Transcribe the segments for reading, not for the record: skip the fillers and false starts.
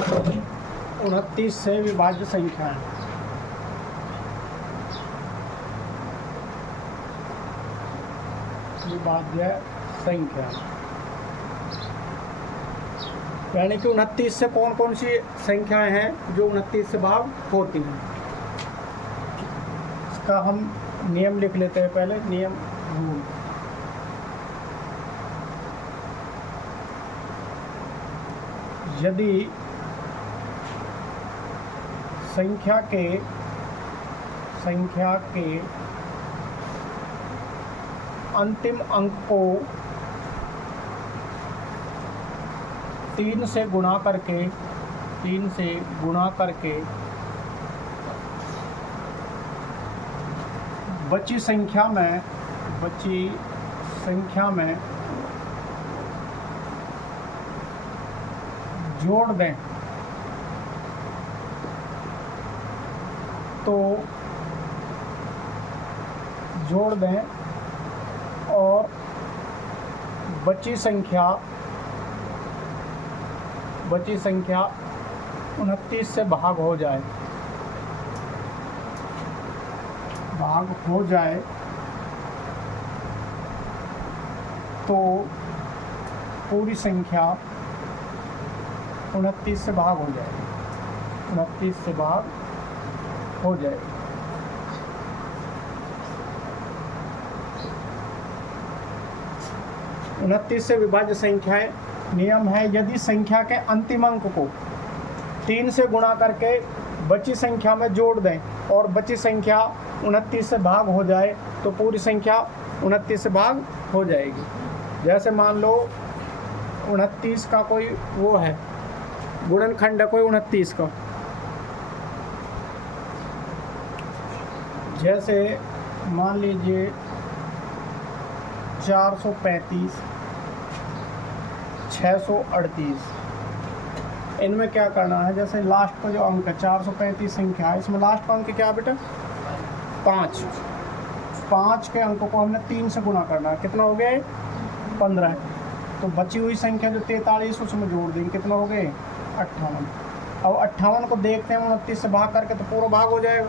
29 से विभाज्य संख्याएं। विभाज्य संख्या यानी कि 29 से कौन कौन सी संख्याएं हैं जो 29 से भाग होती हैं। इसका हम नियम लिख लेते हैं पहले। नियम रूल, यदि संख्या के अंतिम अंक को 3 से गुणा करके बची संख्या में जोड़ दें तो जोड़ दें और बची संख्या 29 से भाग हो जाए तो पूरी संख्या 29 से भाग हो जाए 29 से भाग हो जाए। उनतीस से विभाज्य संख्याएं। नियम है, यदि संख्या के अंतिम अंक को 3 से गुणा करके बची संख्या में जोड़ दें और बची संख्या 29 से भाग हो जाए तो पूरी संख्या 29 से भाग हो जाएगी। जैसे मान लो 29 का कोई वो है, गुणनखंड है कोई 29 का, जैसे मान लीजिए 435, 638। इनमें क्या करना है, जैसे लास्ट का जो अंक है 435 संख्या है, इसमें लास्ट का अंक क्या है बेटा 5 के अंकों को हमने 3 से गुणा करना है। कितना हो गया 15। तो बची हुई संख्या जो 43 उसमें जोड़ देंगे, कितना हो गए 58। अब 58 को देखते हैं 29 से भाग करके तो पूरा भाग हो जाएगा।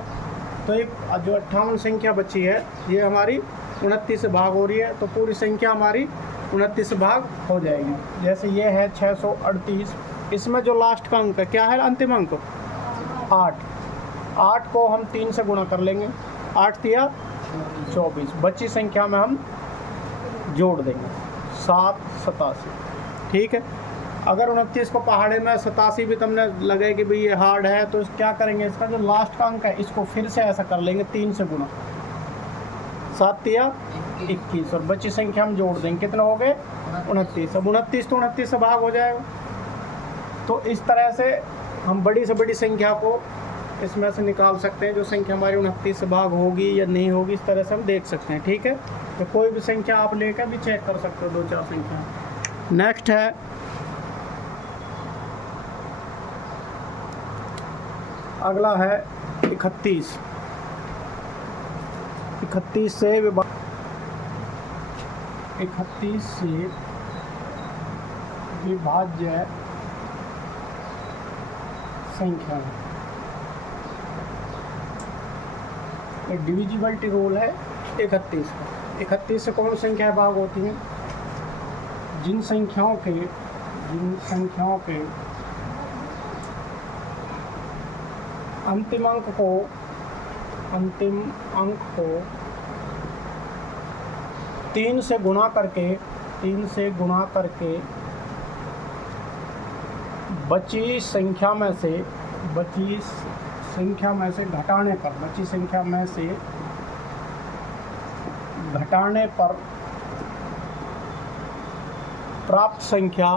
तो एक जो 58 संख्या बची है ये हमारी 29 से भाग हो रही है तो पूरी संख्या हमारी 29 से भाग हो जाएगी। जैसे ये है 638, इसमें जो लास्ट का अंक है क्या है, अंतिम अंक 8 को हम 3 से गुणा कर लेंगे, 8 तिया 24। बची संख्या में हम जोड़ देंगे 7 87। ठीक है। अगर 29 को पहाड़े में 87 भी तुमने लगे कि भाई ये हार्ड है तो क्या करेंगे, इसका जो लास्ट का अंक है इसको फिर से ऐसा कर लेंगे 3 से गुणा, 7 तिया 21 और बची संख्या हम जोड़ देंगे, कितना हो गए 29। अब 29 तो 29 से भाग हो जाएगा। तो इस तरह से हम बड़ी से बड़ी संख्या को इसमें से निकाल सकते हैं, जो संख्या हमारी 29 से भाग होगी या नहीं होगी, इस तरह से हम देख सकते हैं। ठीक है। तो कोई भी संख्या आप लेकर भी चेक कर सकते हो, 2-4 संख्या। नेक्स्ट है अगला है 31 से विभाज्य संख्या। एक डिविजिबिलिटी रूल है 31 का। 31 से कौन संख्याएं भाग होती हैं, जिन संख्याओं के अंतिम अंक को 3 से गुणा करके बची संख्या में से घटाने पर प्राप्त संख्या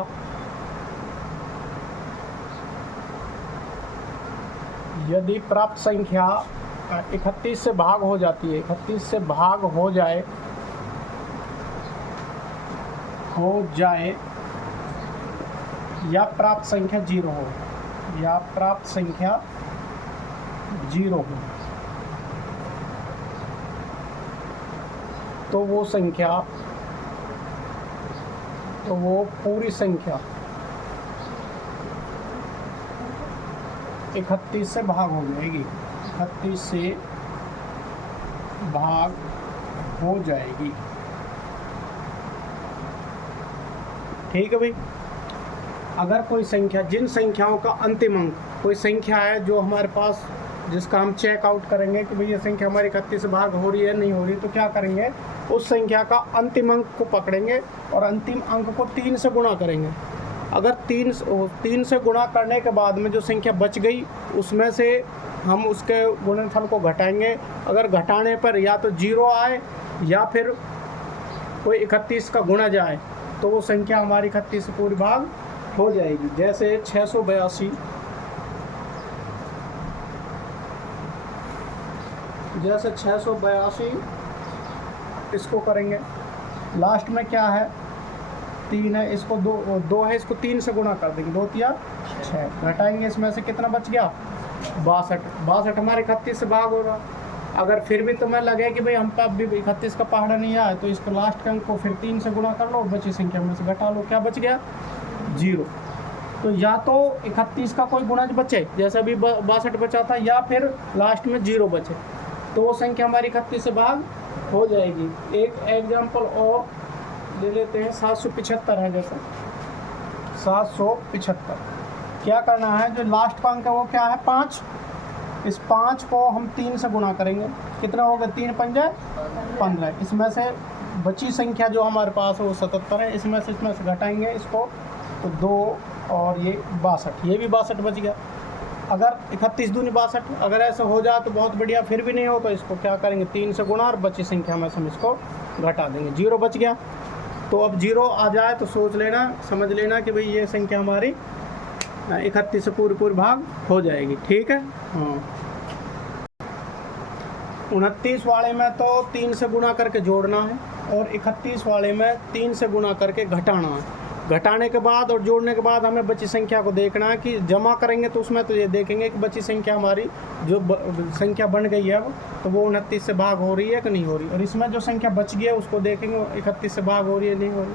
यदि प्राप्त संख्या 31 से भाग हो जाती है, 31 से भाग हो जाए या प्राप्त संख्या 0 हो, तो वो पूरी संख्या 31 से भाग हो जाएगी, 31 से भाग हो जाएगी। ठीक है भाई। अगर कोई संख्या, जिन संख्याओं का अंतिम अंक, कोई संख्या है जो हमारे पास, जिसका हम चेक आउट करेंगे कि भाई ये संख्या हमारी 31 से भाग हो रही है नहीं हो रही, तो क्या करेंगे, उस संख्या का अंतिम अंक को पकड़ेंगे और अंतिम अंक को 3 से गुणा करेंगे। अगर 3 से गुणा करने के बाद में जो संख्या बच गई, उसमें से हम उसके गुणनफल को घटाएंगे। अगर घटाने पर या तो 0 आए या फिर कोई 31 का गुणा जाए, तो वो संख्या हमारी 31 से पूरी भाग हो जाएगी। जैसे 682, जैसे 682 इसको करेंगे, लास्ट में क्या है, 3 है, इसको 2 है, इसको 3 से गुणा कर देंगे, 2 या 6, घटाएंगे, इसमें से कितना बच गया, 62 हमारे 31 से भाग होगा। अगर फिर भी तुम्हें लगे कि भाई हम पे अब भी 31 का पहाड़ा नहीं आया, तो इसको लास्ट के अंक को फिर 3 से गुणा कर लो, बची संख्या में से घटा लो, क्या बच गया, 0। तो या तो 31 का कोई गुणज बचे, जैसे अभी 62 बचा था, या फिर लास्ट में 0 बचे, तो वो संख्या हमारी 31 से भाग हो जाएगी। एक एग्जाम्पल और ले लेते हैं, 775 है, जैसे 775, क्या करना है, जो लास्ट का अंक है वो क्या है, 5। इस 5 को हम 3 से गुणा करेंगे, कितना होगा, 3 पंजे 15। इसमें से बची संख्या जो हमारे पास है वो 77 है, इसमें से घटाएंगे इसको, तो 2 और ये 62, ये भी 62 बच गया। अगर 31 दूनी 62, अगर ऐसा हो जाए तो बहुत बढ़िया, फिर भी नहीं हो तो इसको क्या करेंगे, 3 से गुणा और बची संख्या में से हम इसको घटा देंगे, 0 बच गया। तो अब 0 आ जाए तो सोच लेना, समझ लेना कि भाई ये संख्या हमारी 31 से पूरी भाग हो जाएगी। ठीक है। हाँ, 29 वाले में तो 3 से गुणा करके जोड़ना है, और 31 वाले में 3 से गुणा करके घटाना है। घटाने के बाद और जोड़ने के बाद हमें बची संख्या को देखना है कि जमा करेंगे तो उसमें तो ये देखेंगे कि बची संख्या हमारी जो संख्या बन गई है अब, तो वो 29 से भाग हो रही है कि नहीं हो रही, और इसमें जो संख्या बच गई है उसको देखेंगे 31 से भाग हो रही है नहीं हो रही।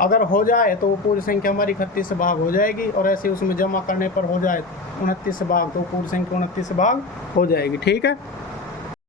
अगर हो जाए तो वो पूरी संख्या हमारी 31 से भाग हो जाएगी, और ऐसे उसमें जमा करने पर हो जाए 29 से भाग, तो पूरी संख्या 29 से भाग हो जाएगी। ठीक है।